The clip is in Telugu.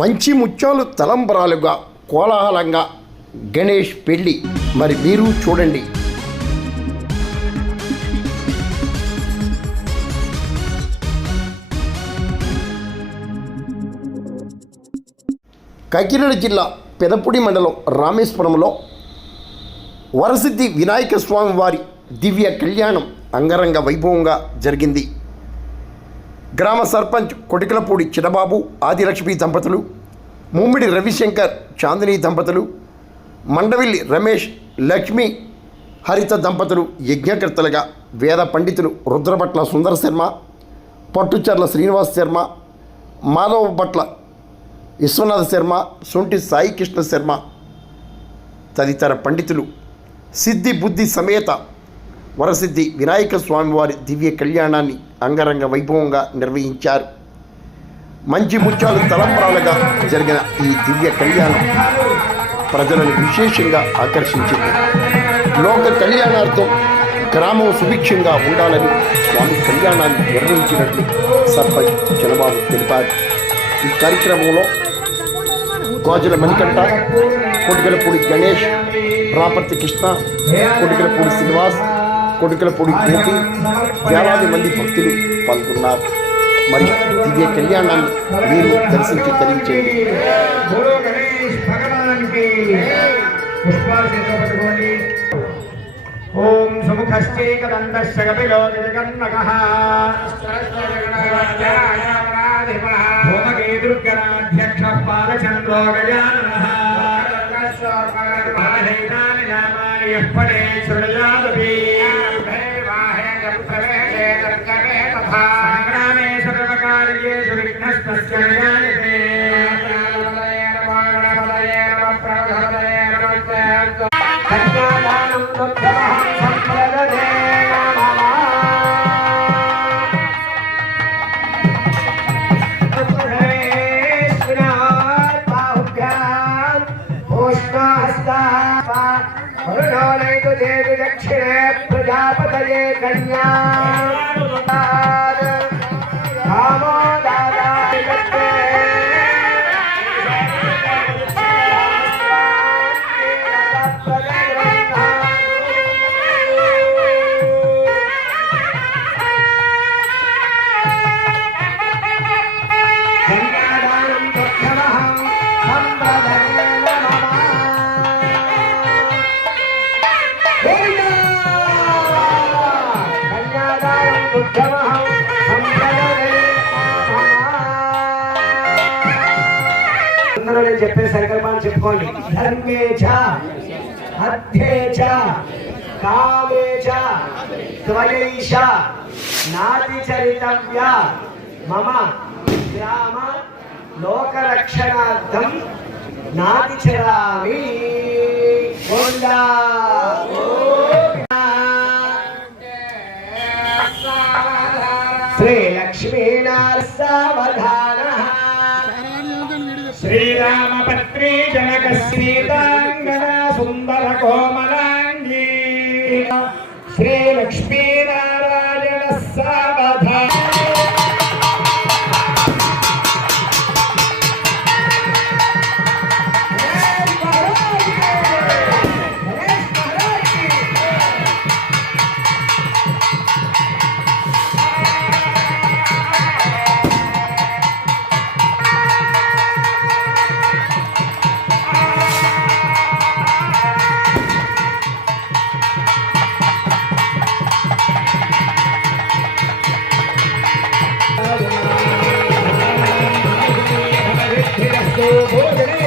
మంచి ముత్యాలు తలంబరాలుగా కోలాహలంగా గణేష్ పెళ్ళి. మరి మీరు చూడండి. కాకినాడ జిల్లా పెదపూడి మండలం రామేశ్వరంలో వరసిద్ధి వినాయక స్వామి వారి దివ్య కళ్యాణం అంగరంగ వైభవంగా జరిగింది. గ్రామ సర్పంచ్ కొటికలపూడి చిన్నబాబు ఆదిలక్ష్మి దంపతులు, ముమ్మిడి రవిశంకర్ చాందిని దంపతులు, మండవిల్లి రమేష్ లక్ష్మి హరిత దంపతులు యజ్ఞకర్తలుగా, వేద పండితులు రుద్రభట్ల సుందర శర్మ, పట్టుచర్ల శ్రీనివాస్ శర్మ, మాధవ భట్ల విశ్వనాథ శర్మ, సొంటి సాయి కృష్ణ శర్మ తదితర పండితులు సిద్ధి బుద్ధి సమేత వరసిద్ధి వినాయక స్వామివారి దివ్య కళ్యాణాన్ని అంగరంగ వైభవంగా నిర్వహించారు. మంచి ముత్యాలు తలంబరాలుగా జరిగిన ఈ దివ్య కళ్యాణం ప్రజలను విశేషంగా ఆకర్షించింది. లోక కళ్యాణార్థం గ్రామం సుభిక్షంగా ఉండాలని స్వామి కళ్యాణాన్ని నిర్వహించినట్లు సర్పంచ్ చిన్నబాబు తెలిపారు. ఈ కార్యక్రమంలో గాజుల మణికంఠ, కొటికలపూడి గణేష్, రాపర్తి కృష్ణ, కొటికలపూడి శ్రీనివాస్, కొటికలపూడి గోపి, వేలాది మంది భక్తులు పాల్గొన్నారు. మరి దివ్య కళ్యాణాన్ని మీరు దర్శించి తరించండి. ఓం సుముఖశ్చేకదండశ్చగపిలోకజగన్నగః భూమకేతుర్గణాధ్యక్ష పాలచంద్రో గజాననః పడే శృణయాదపి సంగ్రామే సర్వకార్యేషు విఘ్నస్తస్య జాయతే. दक्षिणे प्रजापतये कन्या నేను చెప్పే సంకల్పాన్ని చెప్పుకోండి. ధర్మే చ అర్థే చ కామే చ త్వయైష నాతి చరితవ్య మమ గ్రామ లోకరక్షణార్థం నాతి చరామి. గోవిందా శ్రీ లక్ష్మీనారసావధాన శ్రీరామపత్రి జనక సీతాంగన సుందర కోమలాంగి శ్రీ లక్ష్మీనారాయణ సావధాన. भोजने